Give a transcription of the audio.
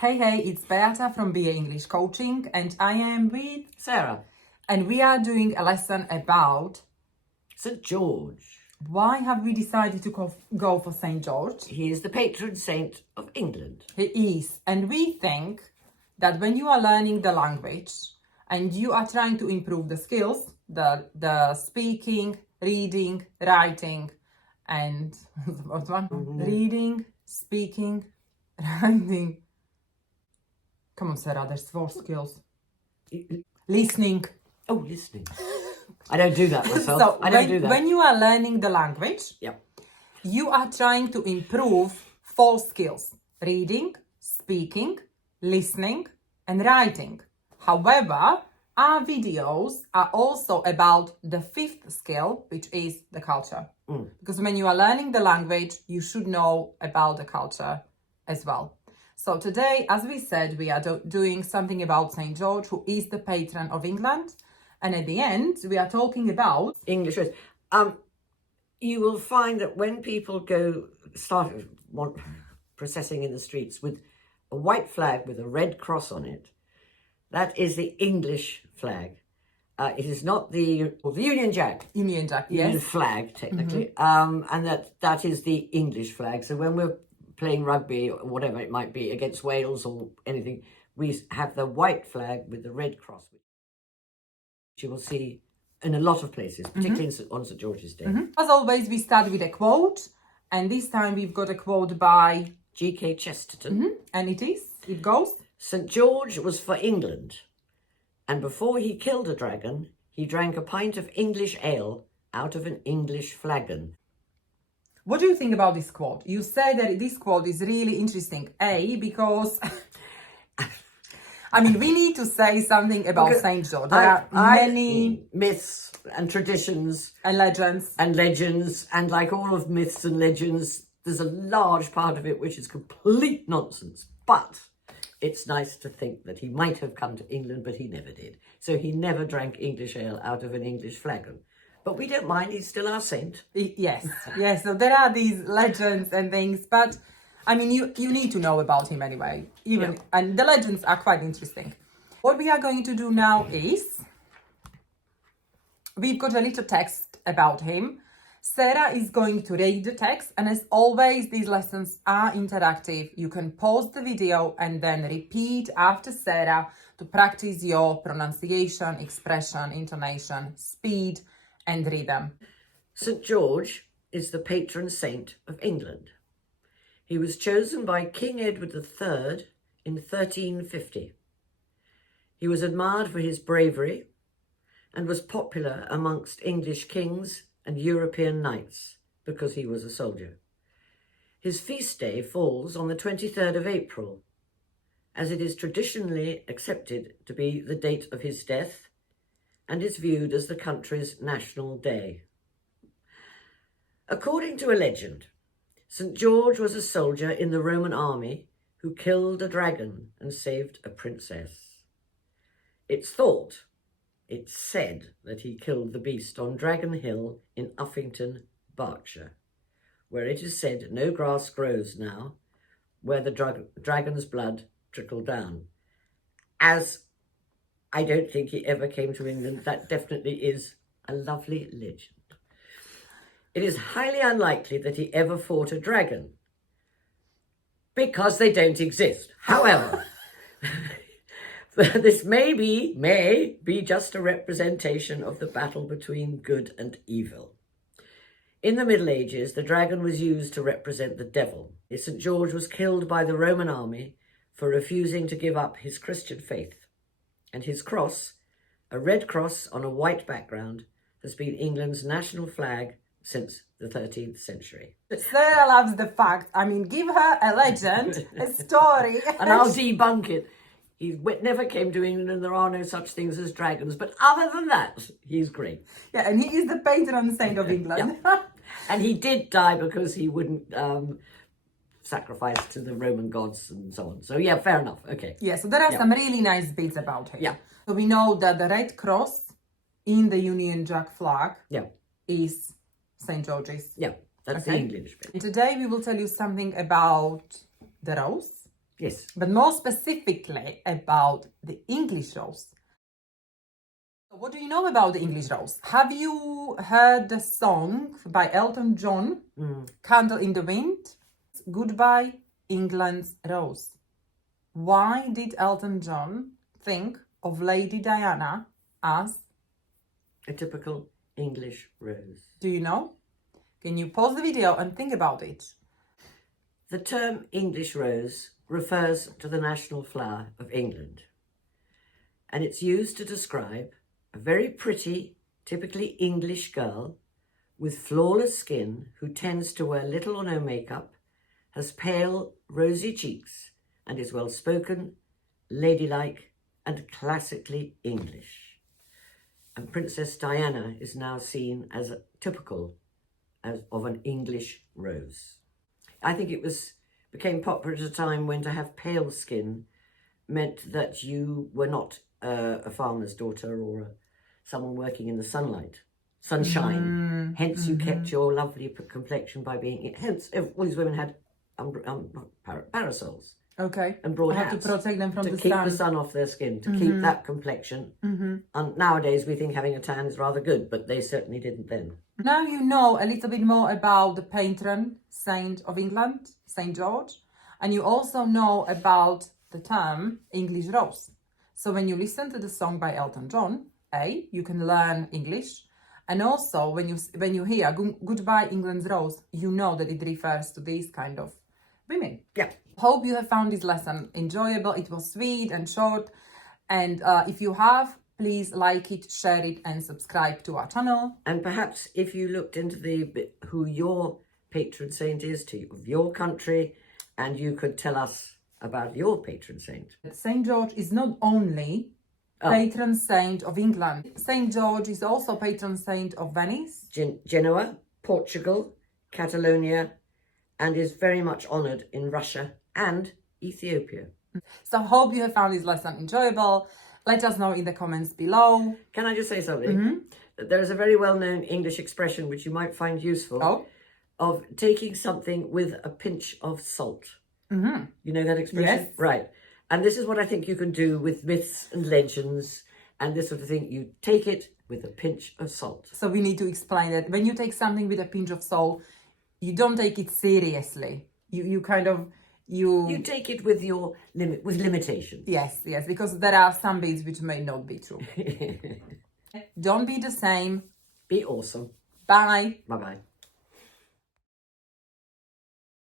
Hey, it's Beata from Be English Coaching, and I am with Sarah. and we are doing a lesson about St. George. why have we decided to go for Saint George. He is the patron saint of England. He is, and we think that when you are learning the language and you are trying to improve the skills, the speaking, reading, writing, and what one? Reading, speaking, writing. Come on, Sarah, there's 4 skills. Listening. Oh, listening. I don't do that myself. So I don't do that. when you are learning the language, Yep. you are trying to improve 4 skills: reading, speaking, listening, and writing. However, our videos are also about the 5th skill, which is the culture. Because when you are learning the language, you should know about the culture as well. So today, as we said, we are doing something about Saint George, who is the patron of England. And at the end, we are talking about English words. You will find that when people start processing in the streets with a white flag with a red cross on it, that is the English flag. It is not the Union Jack. Union Jack, Union yes. flag, technically. And that is the English flag. So when we're playing rugby or whatever it might be against Wales or anything, we have the white flag with the red cross, which you will see in a lot of places, particularly on St. George's Day. As always, we start with a quote, and this time we've got a quote by G.K. Chesterton. and it goes, St. George was for England, and before he killed a dragon, he drank a pint of English ale out of an English flagon. What do you think about this quote? You say that this quote is really interesting. Because I mean, we need to say something about Saint George. There are many myths and traditions and legends. And like all of myths and legends, there's a large part of it which is complete nonsense. But it's nice to think that he might have come to England, but he never did. So he never drank English ale out of an English flagon. But we don't mind, he's still our saint. Yes. So there are these legends and things, but I mean, you need to know about him anyway. And the legends are quite interesting. What we are going to do now is we've got a little text about him. Sarah is going to read the text, and as always, these lessons are interactive. You can pause the video and then repeat after Sarah to practice your pronunciation, expression, intonation, speed, and rhythm. St. George is the patron saint of England. He was chosen by King Edward III in 1350. He was admired for his bravery and was popular amongst English kings and European knights because he was a soldier. His feast day falls on the 23rd of April, as it is traditionally accepted to be the date of his death and is viewed as the country's national day. According to a legend, St. George was a soldier in the Roman army who killed a dragon and saved a princess. It's said that he killed the beast on Dragon Hill in Uffington, Berkshire, where it is said no grass grows now, where the dragon's blood trickled down. As I don't think he ever came to England, that definitely is a lovely legend. It is highly unlikely that he ever fought a dragon, because they don't exist. However, this may be just a representation of the battle between good and evil. In the Middle Ages, the dragon was used to represent the devil. St. George was killed by the Roman army for refusing to give up his Christian faith. And his cross, a red cross on a white background, has been England's national flag since the 13th century. Sarah loves the fact. I mean, give her a legend, a story. And I'll debunk it. He never came to England and there are no such things as dragons. But other than that, he's great. Yeah, and he is the patron saint of England. Yeah. And he did die because he wouldn't sacrifice to the Roman gods and so on. So yeah, fair enough. Okay. Yeah, so there are some really nice bits about him. Yeah. So we know that the red cross in the Union Jack flag is St. George's. Yeah, that's the English bit. Today we will tell you something about the rose Yes. but more specifically about the English rose. What do you know about the English rose? Have you heard the song by Elton John, Candle in the Wind? Goodbye, England's Rose. Why did Elton John think of Lady Diana as a typical English rose? Do you know? Can you pause the video and think about it? The term English rose refers to the national flower of England, and it's used to describe a very pretty, typically English girl with flawless skin who tends to wear little or no makeup, has pale, rosy cheeks, and is well-spoken, ladylike, and classically English. And Princess Diana is now seen as typical of an English rose. I think it became popular at a time when to have pale skin meant that you were not a farmer's daughter or someone working in the sunshine. Hence you kept your lovely complexion by being, hence all these women had parasols. Okay. And broad hats. hats. To protect them from the sun. To keep the sun off their skin, to keep that complexion. And nowadays we think having a tan is rather good, but they certainly didn't then. Now you know a little bit more about the patron saint of England, Saint George, and you also know about the term English rose. So when you listen to the song by Elton John, you can learn English, and also when you hear Goodbye England's Rose, you know that it refers to these kind of women. Yeah. Hope you have found this lesson enjoyable. It was sweet and short, and if you have, please like it, share it, and subscribe to our channel. And perhaps if you looked into who your patron saint is of your country, and you could tell us about your patron saint. Saint George is not only patron saint of England. Saint George is also patron saint of Venice, Genoa, Portugal, Catalonia, and is very much honoured in Russia and Ethiopia. So hope you have found this lesson enjoyable. Let us know in the comments below. Can I just say something? There is a very well-known English expression which you might find useful of taking something with a pinch of salt. You know that expression? Yes. Right. And this is what I think you can do with myths and legends and this sort of thing. You take it with a pinch of salt. So we need to explain that when you take something with a pinch of salt, you don't take it seriously. You take it with with limitations. Yes, because there are some bits which may not be true. Don't be the same. Be awesome. Bye. Bye-bye.